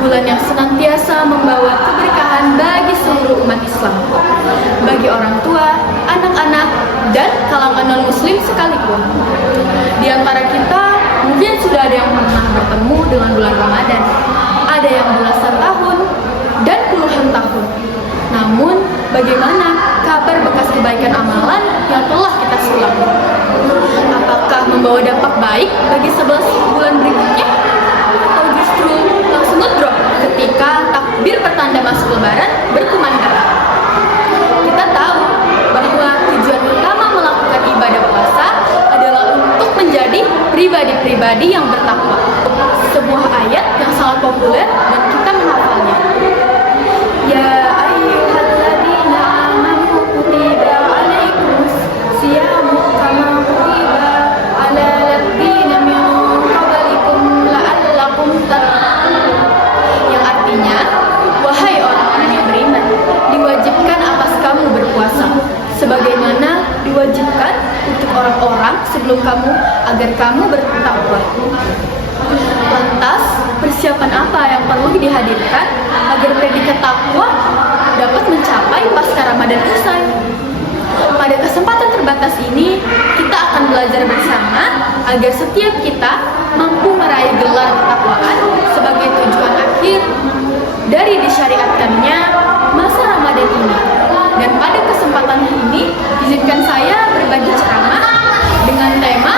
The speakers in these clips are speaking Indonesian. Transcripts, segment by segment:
bulan yang senantiasa membawa keberkahan bagi seluruh umat Islam, bagi orang tua, anak-anak, dan kalangan non-muslim sekalipun. Di antara kita, mungkin sudah ada yang pernah bertemu dengan bulan Ramadan, ada yang belasan tahun, dan puluhan tahun. Namun, bagaimana kabar bekas kebaikan amalan yang telah kita sulam? Apakah membawa dampak baik bagi 11 bulan berikutnya? Atau justru langsung ngedrop ketika takbir pertanda masuk lebaran berkumandang? Kita tahu bahwa tujuan utama melakukan ibadah puasa adalah untuk menjadi pribadi-pribadi yang bertakwa. Sebuah ayat yang sangat populer dan kita menghafalnya. Ya ayyuhalladzina amanu kutiba alaikumus siyamu kama kutiba ala ladzina min qablikum la'allakum tattaqun. Yang artinya, wahai orang-orang yang beriman, diwajibkan atas kamu berpuasa sebagaimana diwajibkan untuk orang-orang sebelum kamu agar kamu bertakwa. Lantas, persiapan apa yang perlu dihadirkan agar predikat takwa dapat mencapai pasca Ramadan usai? Pada kesempatan terbatas ini, kita akan belajar bersama agar setiap kita mampu meraih gelar ketakwaan sebagai tujuan akhir dari disyariatkannya masa Ramadan ini. Dan pada kesempatan ini, izinkan saya berbagi ceramah dengan tema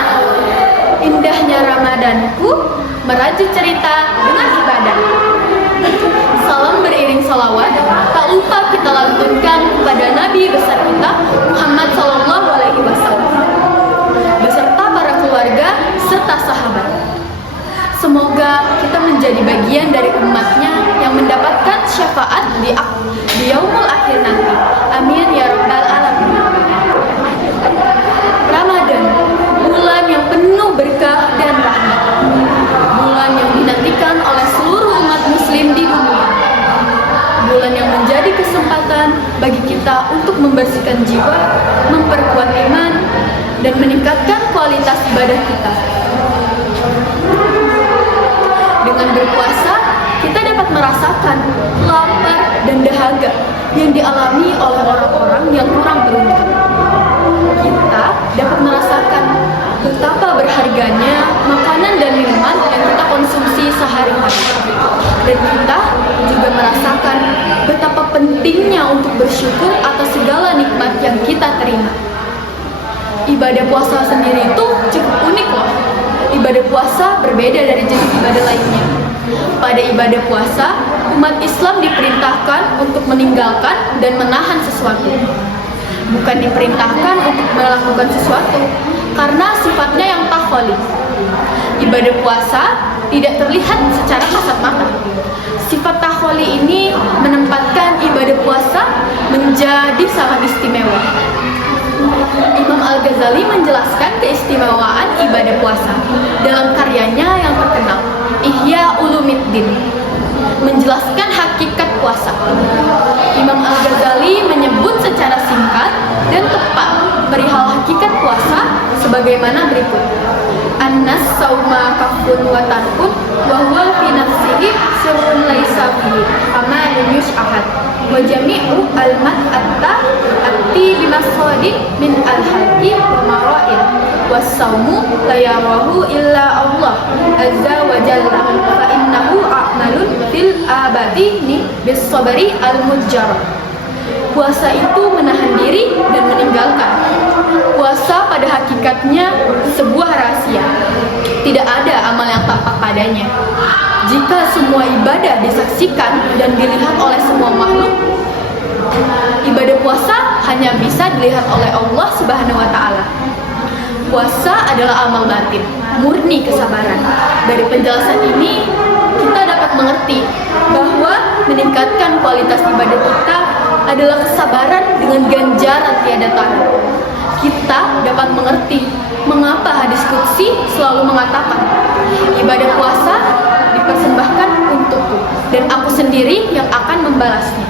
Indahnya Ramadanku, merajut cerita dengan ibadah. Salam beriring salawat, tak lupa kita lantunkan kepada Nabi besar kita Muhammad SAW beserta para keluarga serta sahabat. Semoga kita menjadi bagian dari umatnya yang mendapatkan syafaat di yaumul akhir nanti. Amin ya rabbal alamin. Ramadan, bulan yang penuh berkah dan rahmat, bulan yang dinantikan oleh seluruh umat muslim di dunia, bulan yang menjadi kesempatan bagi kita untuk membersihkan jiwa, memperkuat iman, dan meningkatkan kualitas ibadah kita. Dengan berpuasa, kita dapat merasakan lapar dan dahaga yang dialami oleh orang-orang yang kurang beruntung. Kita dapat merasakan betapa berharganya makanan dan minuman yang kita konsumsi sehari-hari. Dan kita juga merasakan betapa pentingnya untuk bersyukur atas segala nikmat yang kita terima. Ibadah puasa sendiri itu cukup unik loh. Ibadah puasa berbeda dari jenis ibadah lainnya. Pada ibadah puasa, umat Islam diperintahkan untuk meninggalkan dan menahan sesuatu. Bukan diperintahkan untuk melakukan sesuatu, karena sifatnya yang takholi. Ibadah puasa tidak terlihat secara kasat mata. Sifat takholi ini menempatkan ibadah puasa menjadi sangat istimewa. Imam Al-Ghazali menjelaskan keistimewaan ibadah puasa dalam karyanya yang terkenal, Ihya Ulumiddin, menjelaskan hakikat puasa. Imam Al-Ghazali menyebut secara singkat dan tepat perihal hakikat puasa sebagaimana berikut. Annas sauma kafun wa tarkun wa huwa fi nafsihi sirrun laisa fihi amalun yush'ahad wa jami'u al-mat'atta atti bimasadi min al-haqi wa mara'il was saumu la yarahu illa Allah azza wa jalla fa innahu a'malun fil abadini bis sabri al-mujjarrad. Puasa itu menahan diri dan meninggalkan. Puasa pada hakikatnya sebuah rahasia. Tidak ada amal yang tampak padanya. Jika semua ibadah disaksikan dan dilihat oleh semua makhluk, ibadah puasa hanya bisa dilihat oleh Allah Subhanahu wa Ta'ala. Puasa adalah amal batin, murni kesabaran. Dari penjelasan ini, kita dapat mengerti bahwa meningkatkan kualitas ibadah kita adalah kesabaran dengan ganjaran tiada tara. Kita dapat mengerti mengapa hadis qudsi selalu mengatakan, ibadah puasa dipersembahkan untukku dan aku sendiri yang akan membalasnya.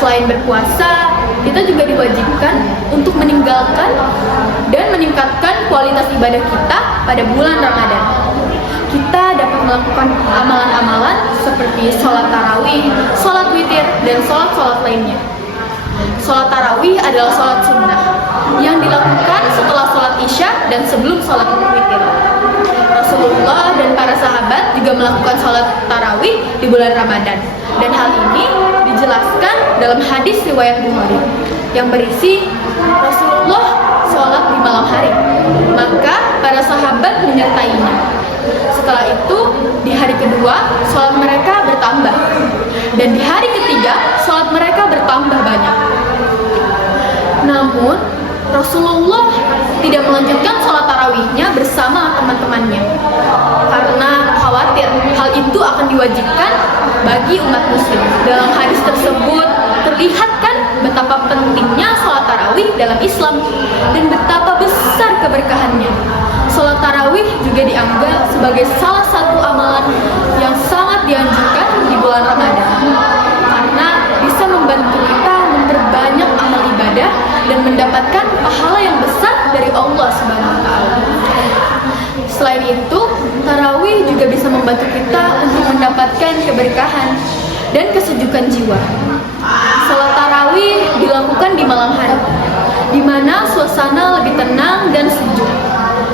Selain berpuasa, kita juga diwajibkan untuk meninggalkan dan meningkatkan kualitas ibadah kita pada bulan Ramadan. Kita dapat melakukan amalan-amalan seperti sholat tarawih, sholat witir, dan sholat-sholat lainnya. Sholat tarawih adalah sholat sunnah yang dilakukan setelah sholat isya dan sebelum sholat witir. Rasulullah dan para sahabat juga melakukan sholat tarawih di bulan Ramadan, dan hal ini dijelaskan dalam hadis riwayat Bukhari yang berisi Rasulullah sholat di malam hari, maka para sahabat menyertainya. Setelah itu di hari kedua sholat mereka bertambah, dan di hari ketiga sholat mereka bertambah banyak. Namun Rasulullah tidak melanjutkan sholat tarawihnya bersama teman-temannya karena khawatir hal itu akan diwajibkan bagi umat muslim. Dalam hadis tersebut terlihat kan betapa pentingnya sholat tarawih dalam Islam dan betapa besar keberkahannya. Sholat tarawih juga dianggap sebagai salah satu amalan yang sangat dianjurkan di bulan Ramadan karena bisa membantu kita memperbanyak amal ibadah dan mendapatkan pahala yang besar dari Allah Subhanahu wa Ta'ala. Selain itu, tarawih juga bisa membantu kita untuk mendapatkan keberkahan dan kesejukan jiwa. Salat tarawih dilakukan di malam hari, di mana suasana lebih tenang dan sejuk.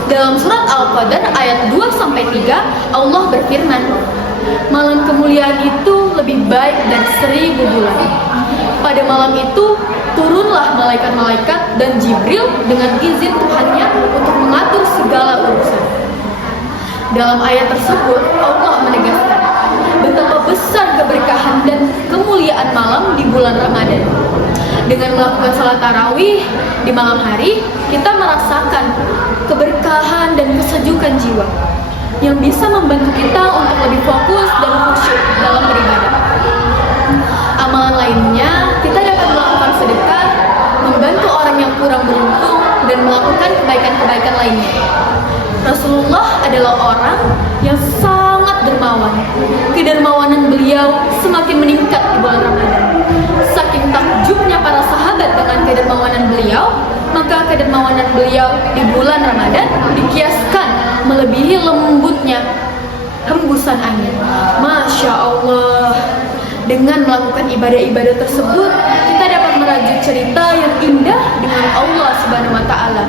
Dalam surat Al-Qadr ayat 2-3, Allah berfirman, "Malam kemuliaan itu lebih baik dari 1000 bulan. Pada malam itu turunlah malaikat-malaikat dan Jibril dengan izin Tuhannya untuk mengatur segala urusan." Dalam ayat tersebut Allah menegaskan betapa besar keberkahan dan kemuliaan malam di bulan Ramadan. Dengan melakukan salat tarawih di malam hari, kita merasakan keberkahan dan kesejukan jiwa yang bisa membantu kita untuk lebih fokus dan khusyuk dalam beribadah. Amalan lainnya, kita dapat melakukan sedekah, membantu orang yang kurang beruntung, dan melakukan kebaikan-kebaikan lainnya. Rasulullah adalah orang yang sangat dermawan. Kedermawanan beliau semakin meningkat di bulan Ramadan. Saking takjubnya para sahabat dengan kedermawanan beliau, maka kedermawanan beliau di bulan Ramadan dikiaskan melebihi lembutnya hembusan angin. Masya Allah. Dengan melakukan ibadah-ibadah tersebut, kita dapat merajut cerita yang indah dengan Allah Subhanahu wa Ta'ala.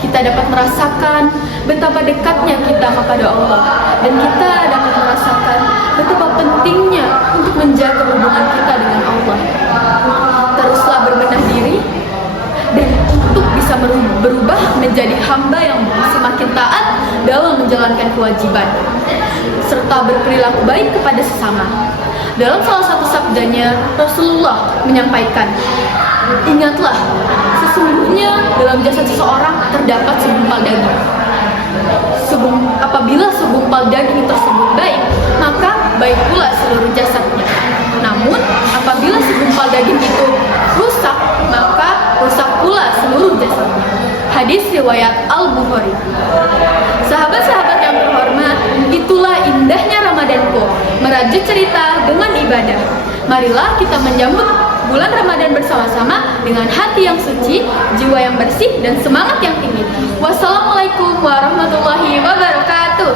Kita dapat merasakan betapa dekatnya kita kepada Allah, dan kita dapat merasakan betapa pentingnya untuk menjaga hubungan kita dengan Allah. Teruslah berbenah diri dan untuk bisa berubah menjadi hamba yang semakin taat dalam menjalankan kewajiban serta berperilaku baik kepada sesama. Dalam salah satu sabdanya, Rasulullah menyampaikan, "Ingatlah, sesungguhnya dalam jasad seseorang terdapat segumpal daging. Apabila segumpal daging tersebut baik, maka baik pula seluruh jasadnya. Namun, apabila segumpal daging itu rusak, maka rusak pula seluruh jasadnya." Hadis riwayat Al-Bukhari. Sahabat-sahabat yang terhormat, itulah indahnya Ramadanku, merajut cerita dengan ibadah. Marilah kita menyambut bulan Ramadan bersama-sama dengan hati yang suci, jiwa yang bersih, dan semangat yang tinggi. Wassalamualaikum warahmatullahi wabarakatuh.